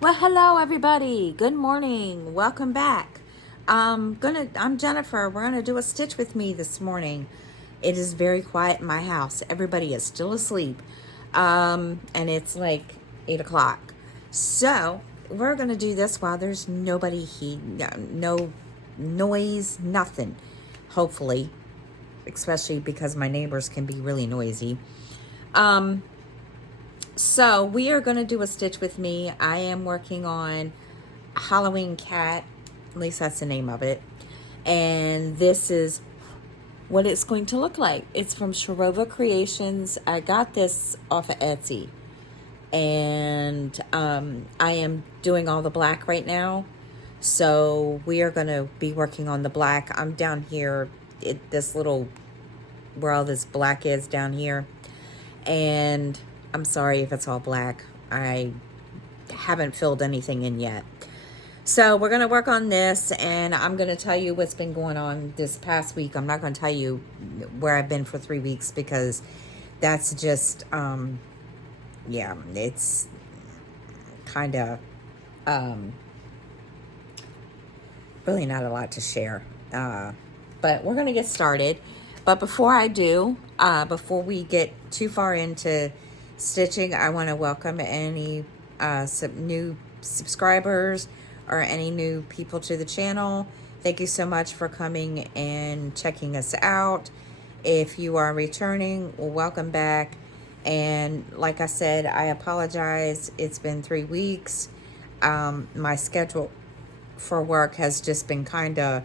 Well, hello everybody. Good morning. Welcome back. I'm Jennifer. We're gonna do a stitch with me this morning. It is very quiet in my house. Everybody is still asleep. And it's like 8 o'clock. So we're gonna do this while there's nobody no noise, nothing. Hopefully, especially because my neighbors can be really noisy. So we are going to do a stitch with me. I am working on Halloween Cat. At least that's the name of it. And this is what it's going to look like. It's from Sherova Creations. I got this off of Etsy. And I am doing all the black right now. So we are going to be working on the black. I'm down here, this little, where all this black is down here. And I'm sorry if it's all black. I haven't filled anything in yet. So we're going to work on this, and I'm going to tell you what's been going on this past week. I'm not going to tell you where I've been for 3 weeks because that's just, yeah, it's kind of really not a lot to share. But we're going to get started. But before I do, before we get too far into stitching, I want to welcome any some new subscribers or any new people to the channel. Thank you so much for coming and checking us out. If you are returning, well, welcome back. And like I said, I apologize. It's been 3 weeks. My schedule for work has just been kind of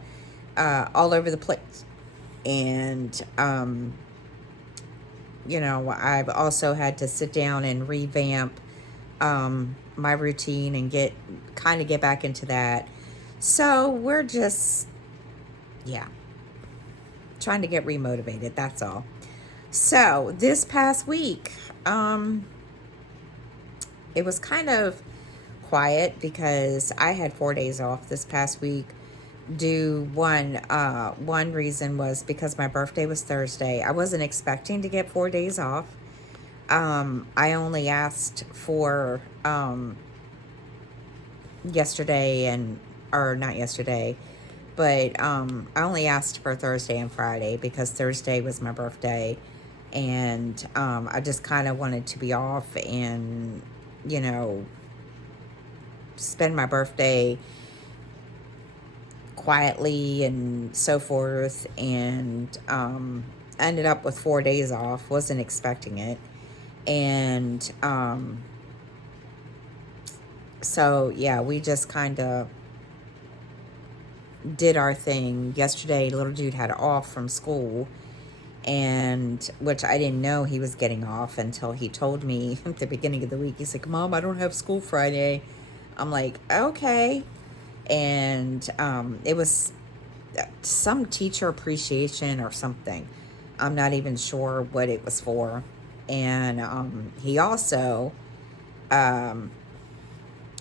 all over the place. And you know, I've also had to sit down and revamp my routine and get back into that. So we're just, yeah, trying to get remotivated. That's all. So this past week, it was kind of quiet because I had 4 days off this past week. One reason was because my birthday was Thursday. I wasn't expecting to get 4 days off. I only asked for yesterday or not yesterday, but I only asked for Thursday and Friday because Thursday was my birthday, and I just kind of wanted to be off and, you know, spend my birthday quietly and so forth. And ended up with 4 days off. Wasn't expecting it. And so yeah, we just kind of did our thing. Yesterday, little dude had off from school, and which I didn't know he was getting off until he told me at the beginning of the week. He's like, "Mom, I don't have school Friday." I'm like, okay. And it was some teacher appreciation or something. I'm not even sure what it was for. And he also, I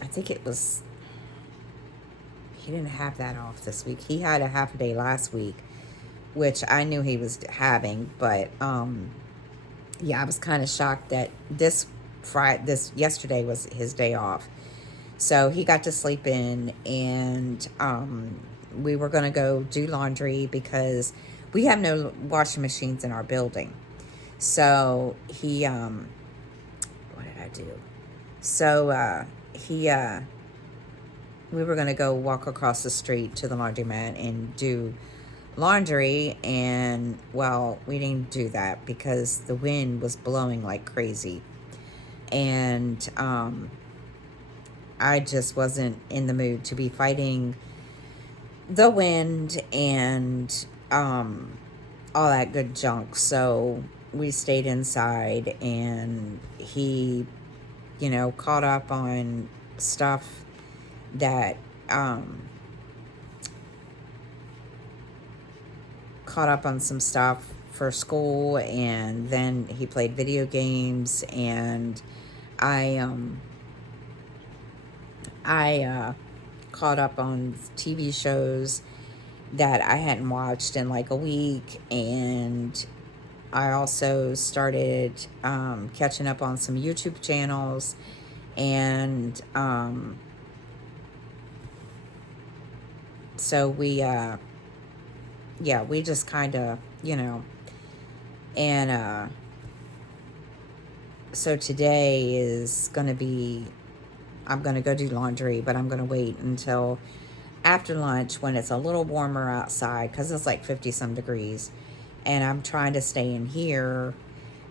think it was, he didn't have that off this week. He had a half a day last week, which I knew he was having. But yeah, I was kind of shocked that this yesterday was his day off. So he got to sleep in, and we were going to go do laundry because we have no washing machines in our building. So he, what did I do? So we were going to go walk across the street to the laundromat and do laundry. And, well, we didn't do that because the wind was blowing like crazy. And I just wasn't in the mood to be fighting the wind and all that good junk. So we stayed inside, and he, you know, caught up on stuff that caught up on some stuff for school, and then he played video games, and I caught up on TV shows that I hadn't watched in like a week. And I also started catching up on some YouTube channels. And so we just kind of, and so today is going to be, I'm going to go do laundry, but I'm going to wait until after lunch when it's a little warmer outside, because it's like 50 some degrees, and I'm trying to stay in here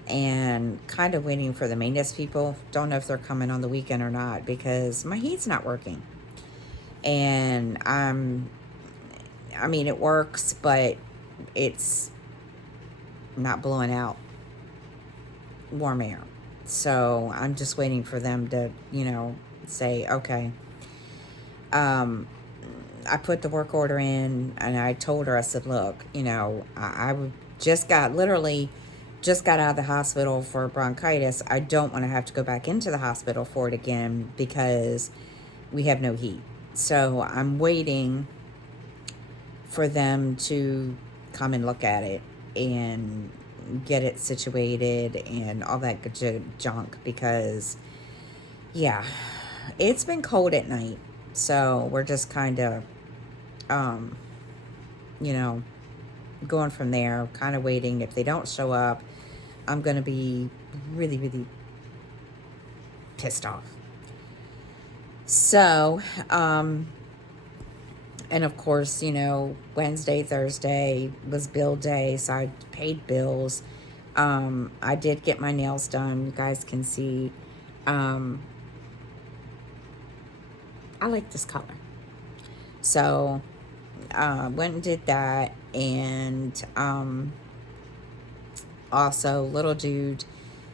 and kind of waiting for the maintenance people. Don't know if they're coming on the weekend or not, because my heat's not working. And I mean, it works, but it's not blowing out warm air. So I'm just waiting for them to, say, okay. I put the work order in, and I told her, I said, look, I literally just got out of the hospital for bronchitis. I don't want to have to go back into the hospital for it again, because we have no heat. So I'm waiting for them to come and look at it and get it situated and all that good junk, because it's been cold at night. So we're just kind of going from there, kind of waiting. If they don't show up, I'm going to be really, really pissed off. So, and of course, Wednesday, Thursday was bill day, so I paid bills. I did get my nails done. You guys can see. I like this color. So, went and did that. And also, little dude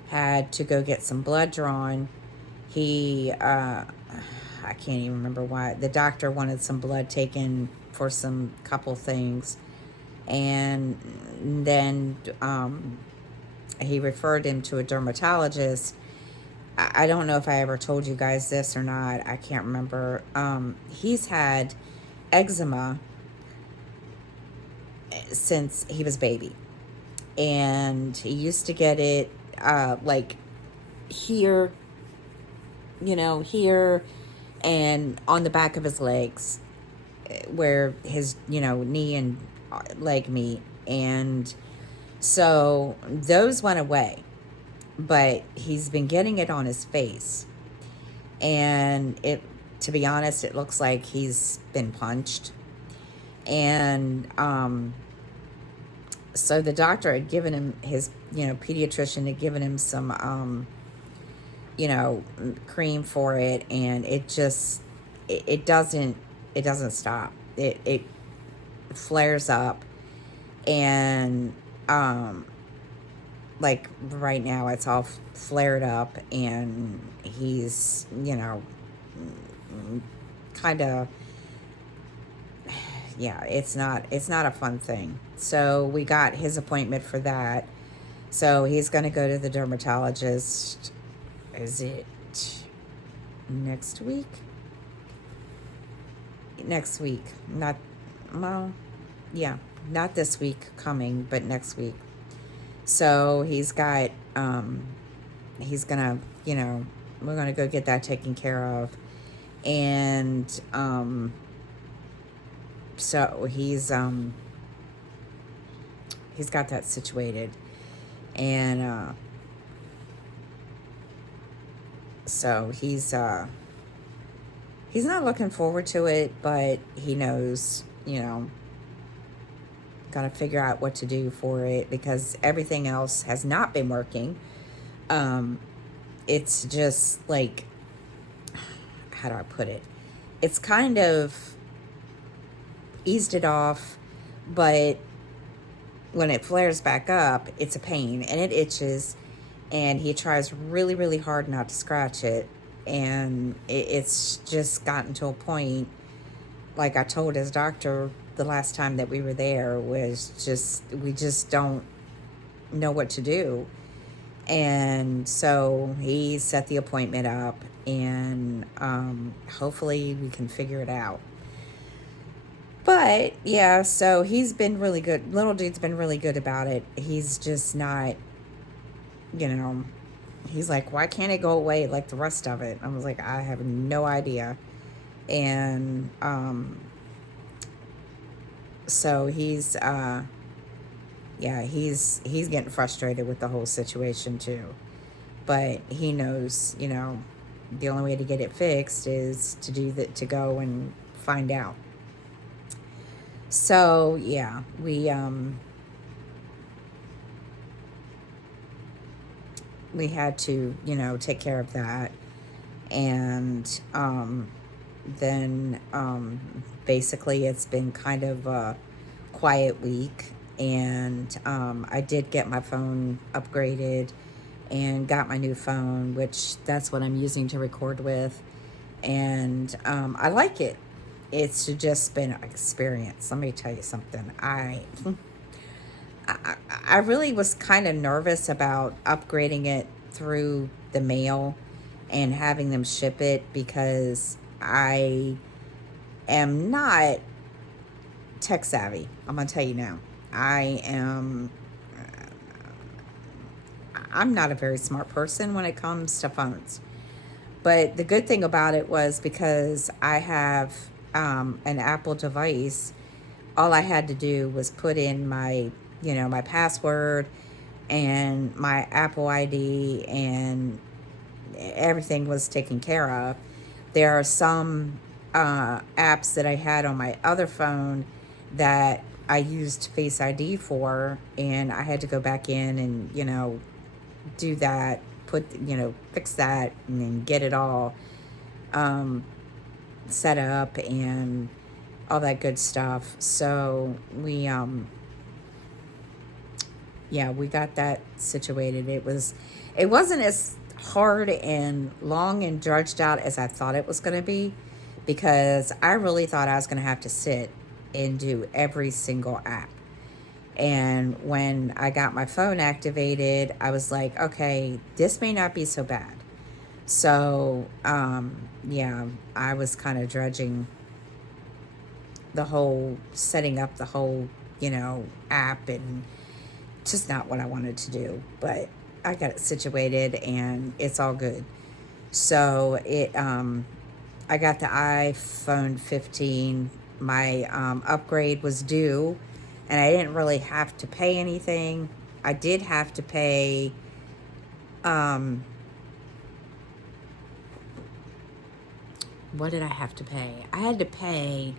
had to go get some blood drawn. He, I can't even remember why. The doctor wanted some blood taken for some couple things. And then he referred him to a dermatologist. I don't know if I ever told you guys this or not. I can't remember. He's had eczema since he was a baby. And he used to get it like here, here, and on the back of his legs, where his, knee and leg meet. And so those went away, but he's been getting it on his face. And to be honest, it looks like he's been punched. And so the doctor had given him his, pediatrician had given him some, cream for it, and it just, it doesn't stop. It flares up, and like right now it's all flared up, and he's, kind of, it's not a fun thing. So we got his appointment for that. So he's going to go to the dermatologist. Is it next week? Next week. Not this week coming, but next week. So he's got, he's going to, we're going to go get that taken care of. And, so he's got that situated. And, so he's not looking forward to it, but he knows, gotta figure out what to do for it, because everything else has not been working. It's just like, how do I put it? It's kind of eased it off, but when it flares back up, it's a pain, and it itches, and he tries really, really hard not to scratch it, and it's just gotten to a point, like I told his doctor the last time that we were there, was just, we just don't know what to do. And so he set the appointment up, and hopefully we can figure it out. But yeah, so he's been really good. Little dude's been really good about it. He's just not, he's like, why can't it go away like the rest of it? I was like, I have no idea. And so he's getting frustrated with the whole situation too. But he knows, the only way to get it fixed is to do that, to go and find out. So yeah, we had to, take care of that. And then basically it's been kind of a quiet week. And I did get my phone upgraded and got my new phone, which that's what I'm using to record with. And I like it. It's just been an experience. Let me tell you something. I really was kind of nervous about upgrading it through the mail and having them ship it, because I am not tech savvy. I'm going to tell you now. I'm not a very smart person when it comes to phones. But the good thing about it was, because I have an Apple device, all I had to do was put in my, my password and my Apple ID, and everything was taken care of. There are some apps that I had on my other phone that I used Face ID for, and I had to go back in and, do that, fix that, and then get it all set up and all that good stuff. So we got that situated. It wasn't as hard and long and drudged out as I thought it was going to be, because I really thought I was going to have to sit and do every single app. And when I got my phone activated, I was like, okay, this may not be so bad. So, I was kind of drudging the whole, setting up the whole, app, and just not what I wanted to do. But I got it situated and it's all good. So I got the iPhone 15. My upgrade was due, and I didn't really have to pay anything. I did have to pay what did I have to pay? I had to pay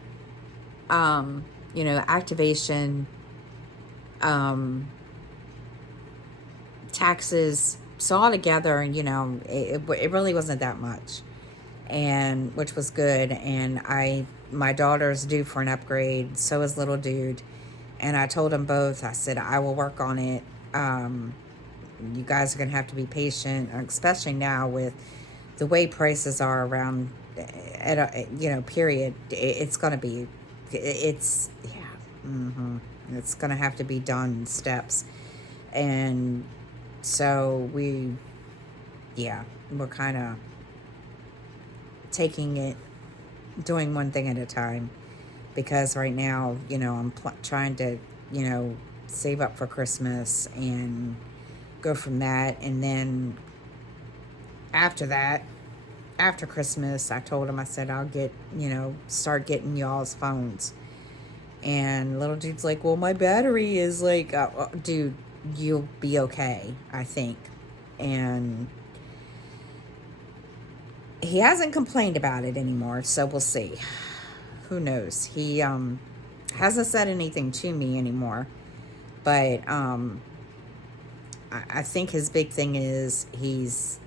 activation, taxes. So altogether, it really wasn't that much, and which was good. And my daughter's due for an upgrade, so is little dude. And I told them both, I said, I will work on it. You guys are going to have to be patient, especially now with the way prices are around, period. It's going to be, it's going to have to be done in steps. And so we're kind of taking it, doing one thing at a time. Because right now, I'm trying to, save up for Christmas and go from that. And then after that, after Christmas, I told him, I said, I'll get, start getting y'all's phones. And little dude's like, well, my battery is like, dude, you'll be okay, I think. And he hasn't complained about it anymore, so we'll see. Who knows? He hasn't said anything to me anymore. But I think his big thing is he's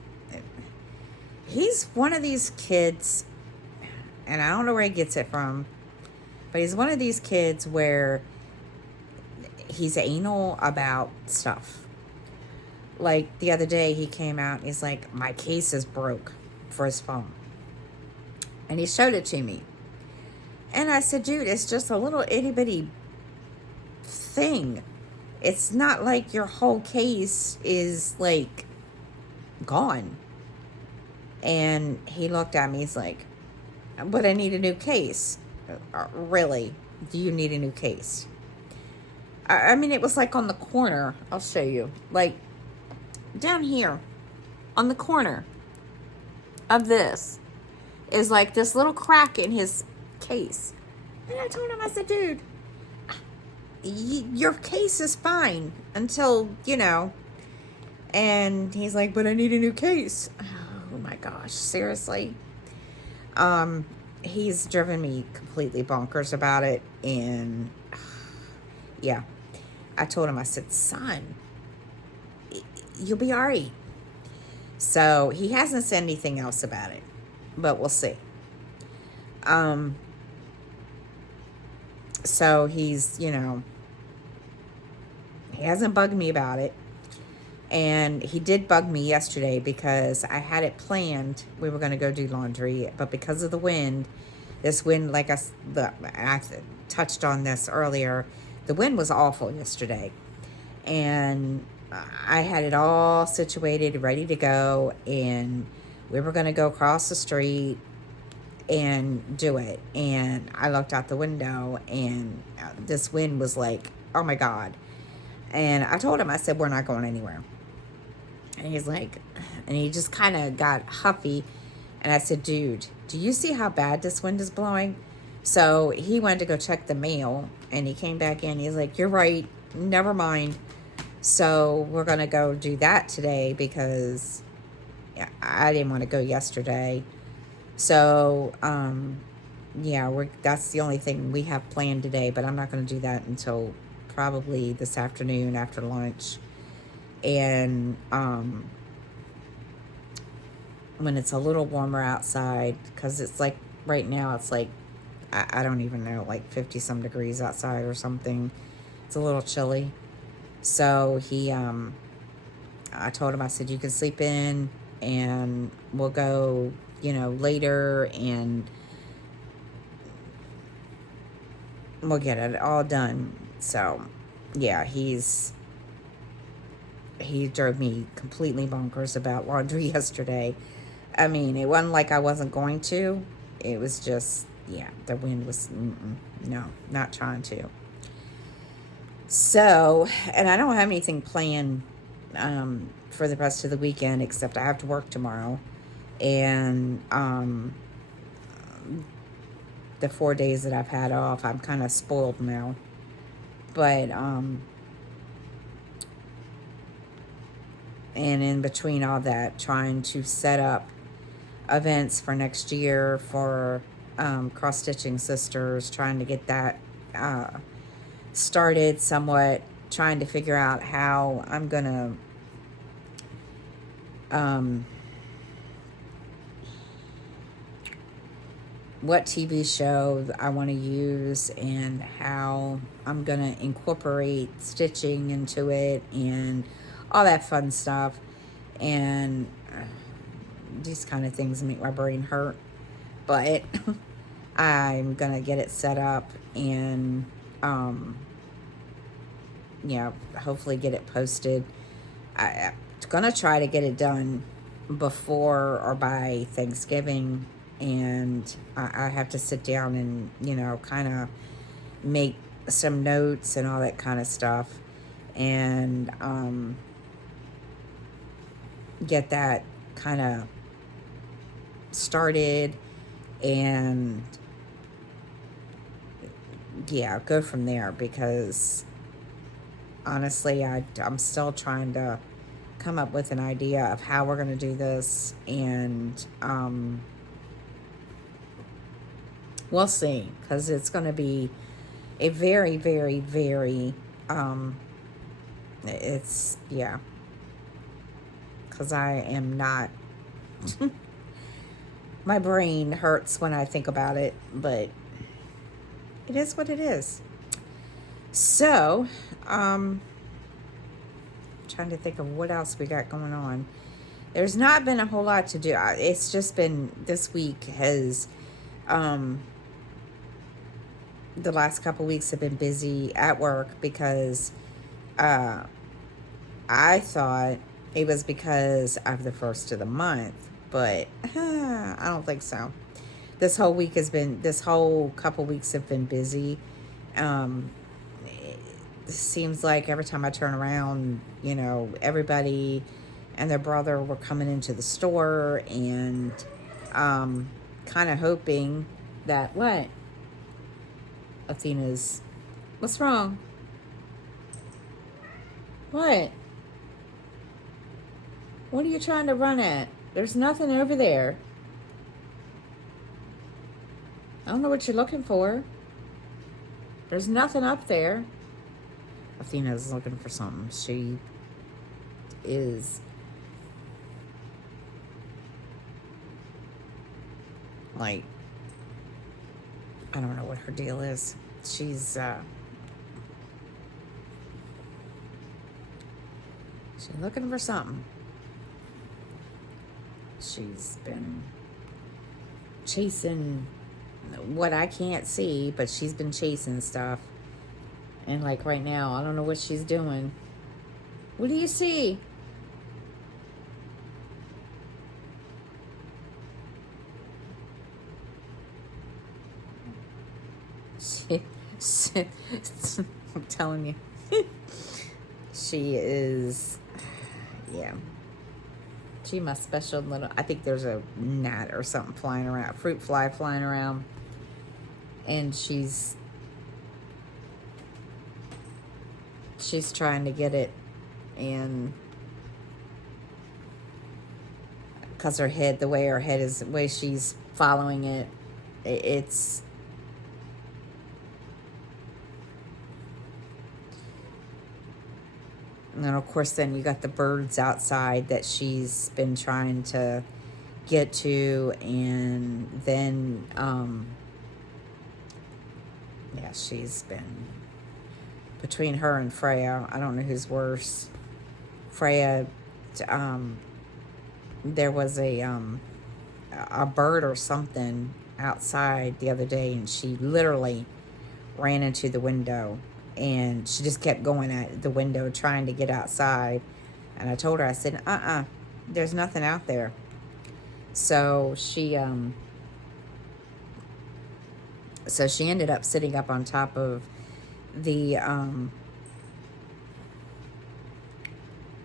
one of these kids, and I don't know where he gets it from, but he's one of these kids where he's anal about stuff. Like the other day, he came out and he's like, my case is broke for his phone. And he showed it to me. And I said, dude, it's just a little itty bitty thing. It's not like your whole case is like gone. And he looked at me, he's like, but I need a new case. Really? Do you need a new case? I mean, it was like on the corner. I'll show you. Like down here. on the corner of this is like this little crack in his case. And I told him, I said, dude, your case is fine until, and he's like, but I need a new case. Oh my gosh, seriously. He's driven me completely bonkers about it. And yeah, I told him, I said, son, you'll be all right. So he hasn't said anything else about it, but we'll see. So he's, he hasn't bugged me about it. And he did bug me yesterday because I had it planned. We were going to go do laundry, but because of the wind, this wind, like I touched on this earlier, the wind was awful yesterday. And I had it all situated, ready to go, and we were going to go across the street and do it. And I looked out the window, and this wind was like, oh my God. And I told him, I said, we're not going anywhere. And he's like, and he just kind of got huffy. And I said, dude, do you see how bad this wind is blowing? So he went to go check the mail, and he came back in. He's like, you're right, never mind. So we're going to go do that today because I didn't want to go yesterday. So, yeah, that's the only thing we have planned today, but I'm not going to do that until probably this afternoon after lunch. And when it's a little warmer outside, because it's like right now it's like, I don't even know, like 50 some degrees outside or something. It's a little chilly. So I told him, I said, you can sleep in and we'll go, later, and we'll get it all done. So yeah, he drove me completely bonkers about laundry yesterday. I mean, it wasn't like I wasn't going to. It was just, yeah, the wind was, no, not trying to. So, and I don't have anything planned for the rest of the weekend, except I have to work tomorrow. And the 4 days that I've had off, I'm kind of spoiled now. But, and in between all that, trying to set up events for next year for Cross Stitching Sisters, trying to get that started somewhat, trying to figure out how I'm gonna what TV show I want to use and how I'm gonna incorporate stitching into it and all that fun stuff. And these kind of things make my brain hurt, but I'm gonna get it set up and yeah, hopefully get it posted. I'm gonna try to get it done before or by Thanksgiving, and I have to sit down and kind of make some notes and all that kind of stuff, and get that kind of started, and yeah, go from there, because honestly I'm still trying to come up with an idea of how we're going to do this, and we'll see, because it's going to be a very, very, very it's, yeah, because I am not my brain hurts when I think about it, but it is what it is. So trying to think of what else we got going on. There's not been a whole lot to do. It's just been, this week has the last couple weeks have been busy at work, because I thought it was because of the first of the month, but I don't think so. This whole couple weeks have been busy. It seems like every time I turn around, everybody and their brother were coming into the store, and kind of hoping that, what? Athena's, what's wrong? What? What are you trying to run at? There's nothing over there. I don't know what you're looking for. There's nothing up there. Athena's looking for something. She is like, I don't know what her deal is. She's looking for something. She's been chasing what I can't see, but she's been chasing stuff. And like right now, I don't know what she's doing. What do you see? I'm telling you. She is, yeah. She my special little, I think there's a gnat or something flying around, a fruit fly flying around. And she's trying to get it, and because her head, the way her head is, the way she's following it, it's, and then of course then you got the birds outside that she's been trying to get to, and then yeah, she's been, between her and Freya, I don't know who's worse. Freya, there was a bird or something outside the other day, and she literally ran into the window, and she just kept going at the window trying to get outside. And I told her, I said, there's nothing out there. So she ended up sitting up on top of the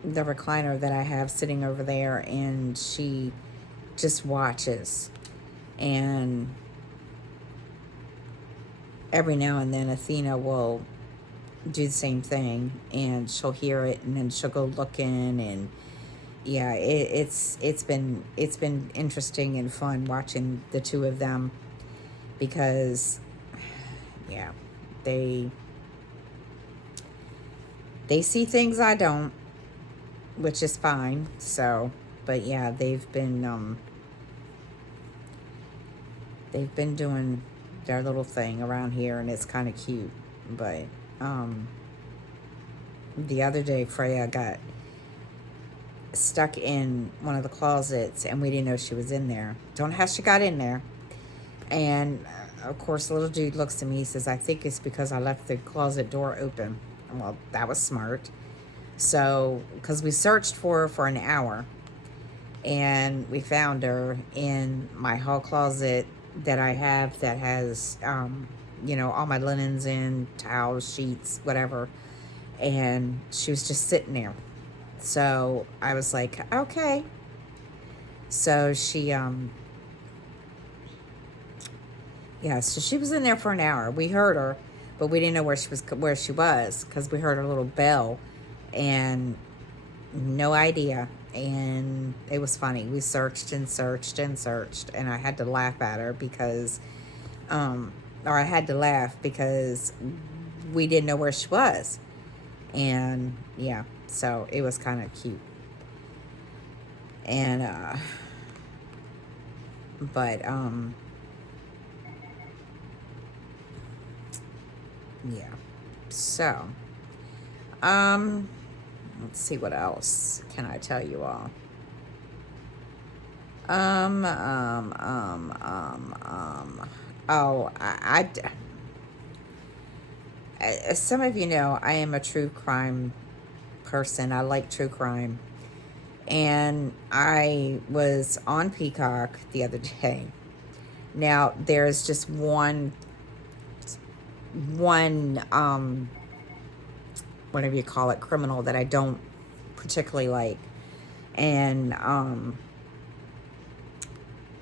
recliner that I have sitting over there, and she just watches. And every now and then Athena will do the same thing, and she'll hear it, and then she'll go looking. And yeah, it's been interesting and fun watching the two of them, because yeah, they see things I don't, which is fine. So, but yeah, they've been doing their little thing around here, and it's kind of cute. But the other day Freya got stuck in one of the closets, and we didn't know she was in there. Don't know how she got in there. And of course the little dude looks at me, he says, I think it's because I left the closet door open. Well, that was smart. So, because we searched for her for an hour, and we found her in my hall closet that I have, that has all my linens in, towels, sheets, whatever. And she was just sitting there. So I was like, okay. So she so she was in there for an hour. We heard her, but we didn't know where she was because we heard her little bell, and no idea. And it was funny. We searched and searched and searched, and I had to laugh at her because I had to laugh because we didn't know where she was. And yeah, so it was kind of cute. And yeah. So let's see, what else can I tell you all? Oh, as some of you know, I am a true crime person. I like true crime. And I was on Peacock the other day. Now, there's just one whatever you call it, criminal that I don't particularly like. And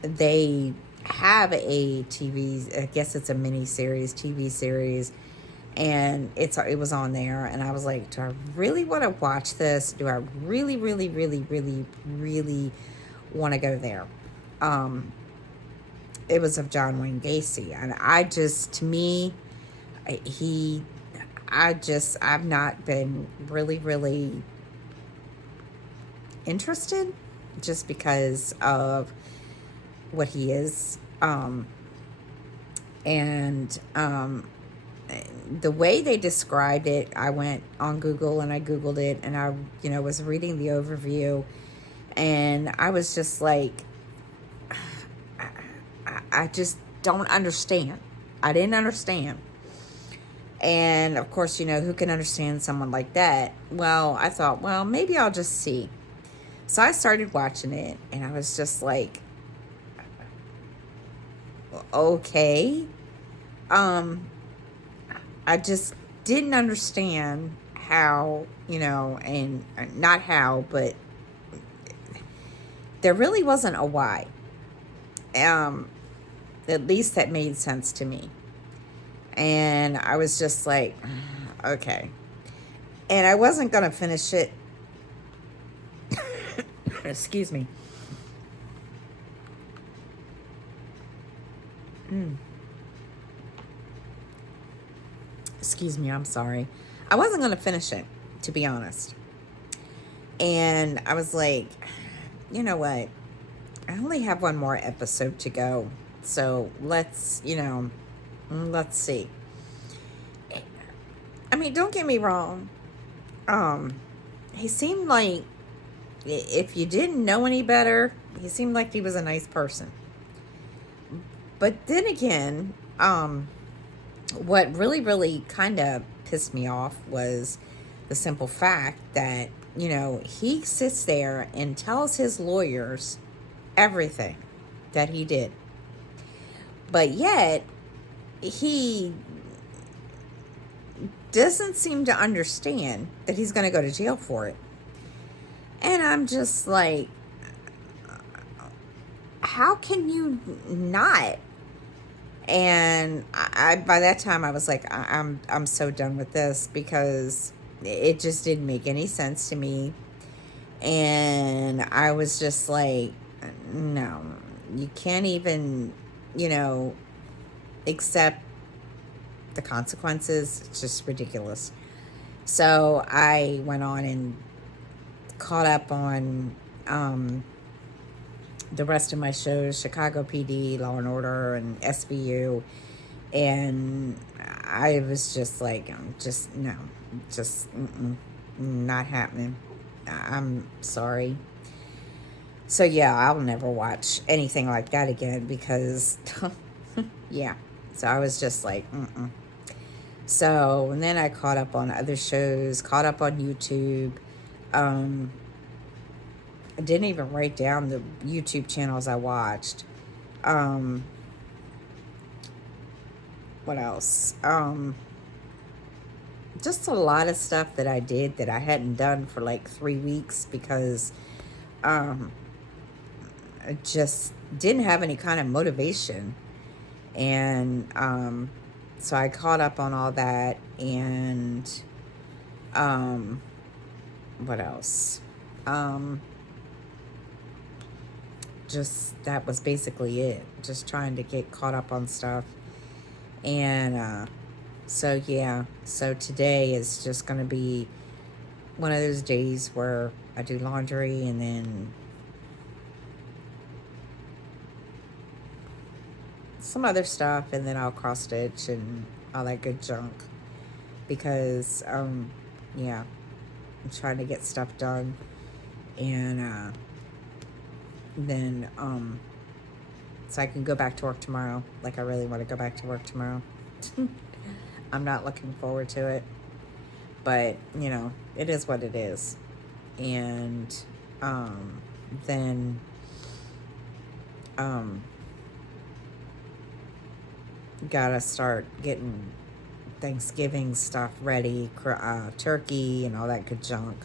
they have a TV, I guess it's a mini series, TV series, and it was on there, and I was like, do I really want to watch this? Do I really, really, really, really, really want to go there? It was of John Wayne Gacy, and to me, he, I've not been really, really interested, just because of what he is, and the way they described it, I went on Google and I Googled it, and I, was reading the overview, and I was just like, I just don't understand. I didn't understand. And of course, who can understand someone like that? Well, I thought, well, maybe I'll just see. So I started watching it, and I was just like, okay. I just didn't understand how, and not how, but there really wasn't a why. At least that made sense to me. And I was just like, okay. And I wasn't going to finish it. Excuse me. Excuse me, I'm sorry. I wasn't going to finish it, to be honest. And I was like, you know what? I only have one more episode to go. So let's see. I mean, don't get me wrong. He seemed like, if you didn't know any better, he seemed like he was a nice person. But then again, what really, really kind of pissed me off was the simple fact that, he sits there and tells his lawyers everything that he did. But yet, he doesn't seem to understand that he's going to go to jail for it. And I'm just like, how can you not? And I by that time I was like, I'm so done with this, because it just didn't make any sense to me. And I was just like, no, you can't even, accept the consequences. It's just ridiculous. So I went on and caught up on the rest of my shows, Chicago PD, Law and Order, and SVU. And I was just like, not happening. I'm sorry. So yeah, I'll never watch anything like that again, because yeah. So I was just like, So, and then I caught up on other shows, caught up on YouTube. I didn't even write down the YouTube channels I watched. What else? Just a lot of stuff that I did that I hadn't done for like 3 weeks, because I just didn't have any kind of motivation. And so I caught up on all that. And what else? Just, that was basically it. Just trying to get caught up on stuff. And so yeah, so today is just going to be one of those days where I do laundry, and then some other stuff, and then I'll cross stitch and all that good junk, because yeah, I'm trying to get stuff done. And then so I can go back to work tomorrow. Like, I really want to go back to work tomorrow. I'm not looking forward to it, but it is what it is. And then gotta start getting Thanksgiving stuff ready, turkey and all that good junk.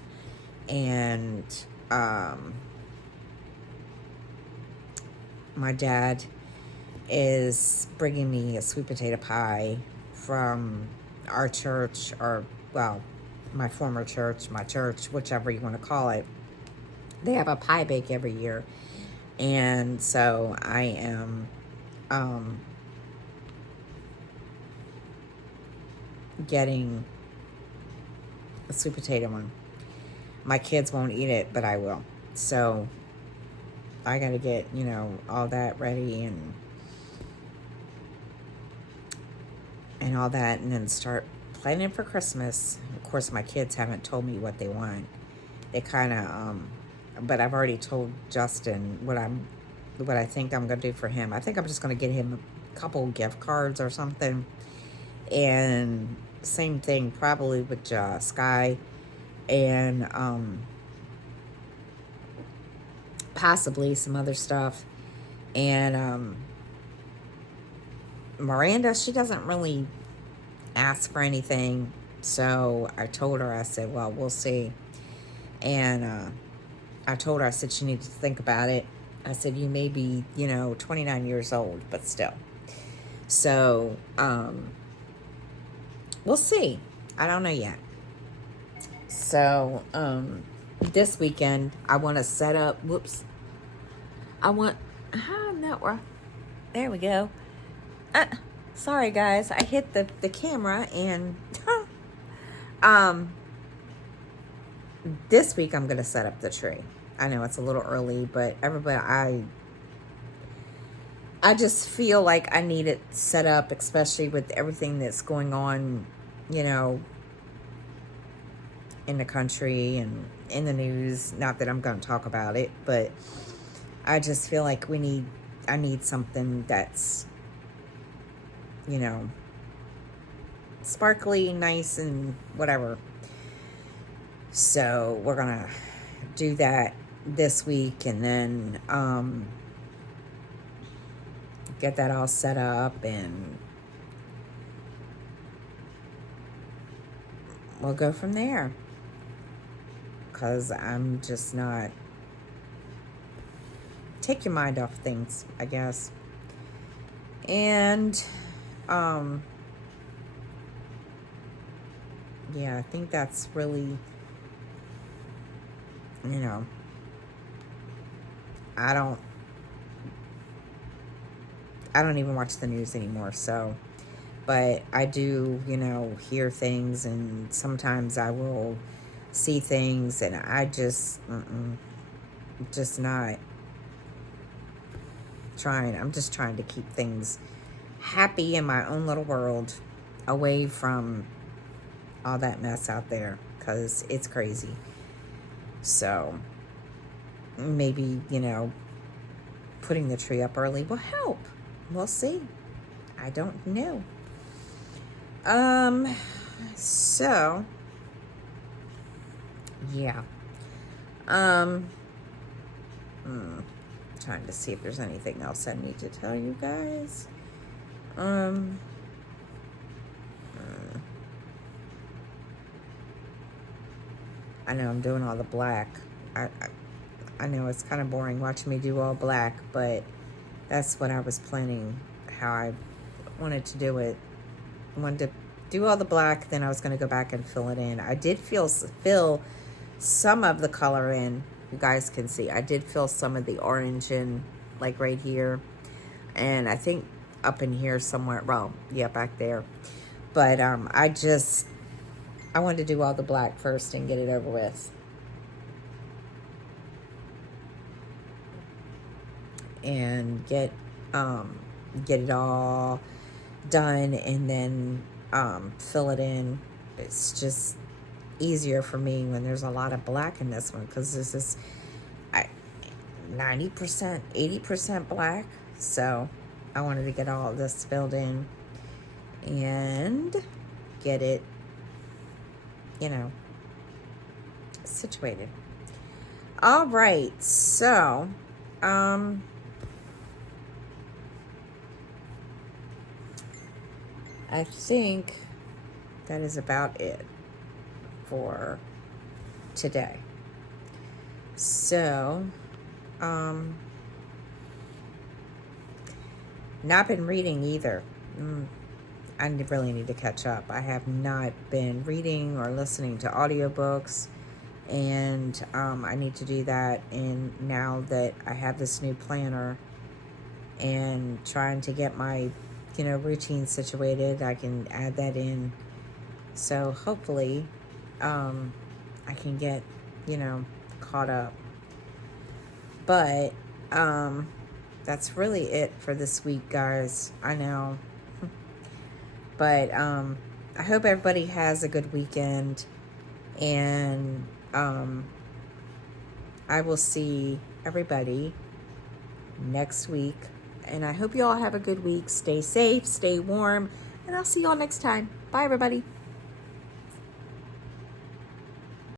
And my dad is bringing me a sweet potato pie from our church, or, well, my former church, my church, whichever you want to call it. They have a pie bake every year. And so I am getting a sweet potato one. My kids won't eat it, but I will. So I got to get, all that ready and all that, and then start planning for Christmas. Of course, my kids haven't told me what they want. They kind of, but I've already told Justin what I think I'm gonna do for him. I think I'm just gonna get him a couple gift cards or something, and same thing probably with Sky, and possibly some other stuff. And Miranda, she doesn't really ask for anything, so I told her, I said, well, we'll see. And I told her, I said, she needs to think about it. I said, you may be, 29 years old, but still. So, we'll see. I don't know yet. So, this weekend, I want to set up, there we go. Sorry guys, I hit the camera, and this week I'm gonna set up the tree. I know it's a little early, but everybody, I just feel like I need it set up, especially with everything that's going on, in the country and in the news. Not that I'm gonna talk about it, but I just feel like I need something that's, sparkly, nice, and whatever. So we're gonna do that this week, and then get that all set up, and we'll go from there, because I'm just not, take your mind off things, I guess. And yeah, I think that's really, I don't even watch the news anymore, so, but I do, hear things, and sometimes I will see things, and I just not trying. I'm just trying to keep things happy in my own little world, away from all that mess out there, because it's crazy. So maybe, putting the tree up early will help. We'll see. I don't know. So yeah. Trying to see if there's anything else I need to tell you guys. I know I'm doing all the black. I know it's kind of boring watching me do all black, but that's what I was planning, how I wanted to do it. I wanted to do all the black, then I was going to go back and fill it in. I did fill some of the color in. You guys can see I did fill some of the orange in, like right here, and I think up in here somewhere. Well, yeah, back there. But I wanted to do all the black first and get it over with. And get it all done, and then fill it in. It's just easier for me when there's a lot of black in this one, because this is 90%, 80% black. So I wanted to get all this filled in and get it, situated. All right, so I think that is about it for today. So, not been reading either. I really need to catch up. I have not been reading or listening to audiobooks, and I need to do that. And now that I have this new planner and trying to get my, routine situated, I can add that in. So hopefully, I can get, caught up. But that's really it for this week, guys. I know. But I hope everybody has a good weekend. And I will see everybody next week. And I hope you all have a good week. Stay safe, stay warm. And I'll see you all next time. Bye, everybody.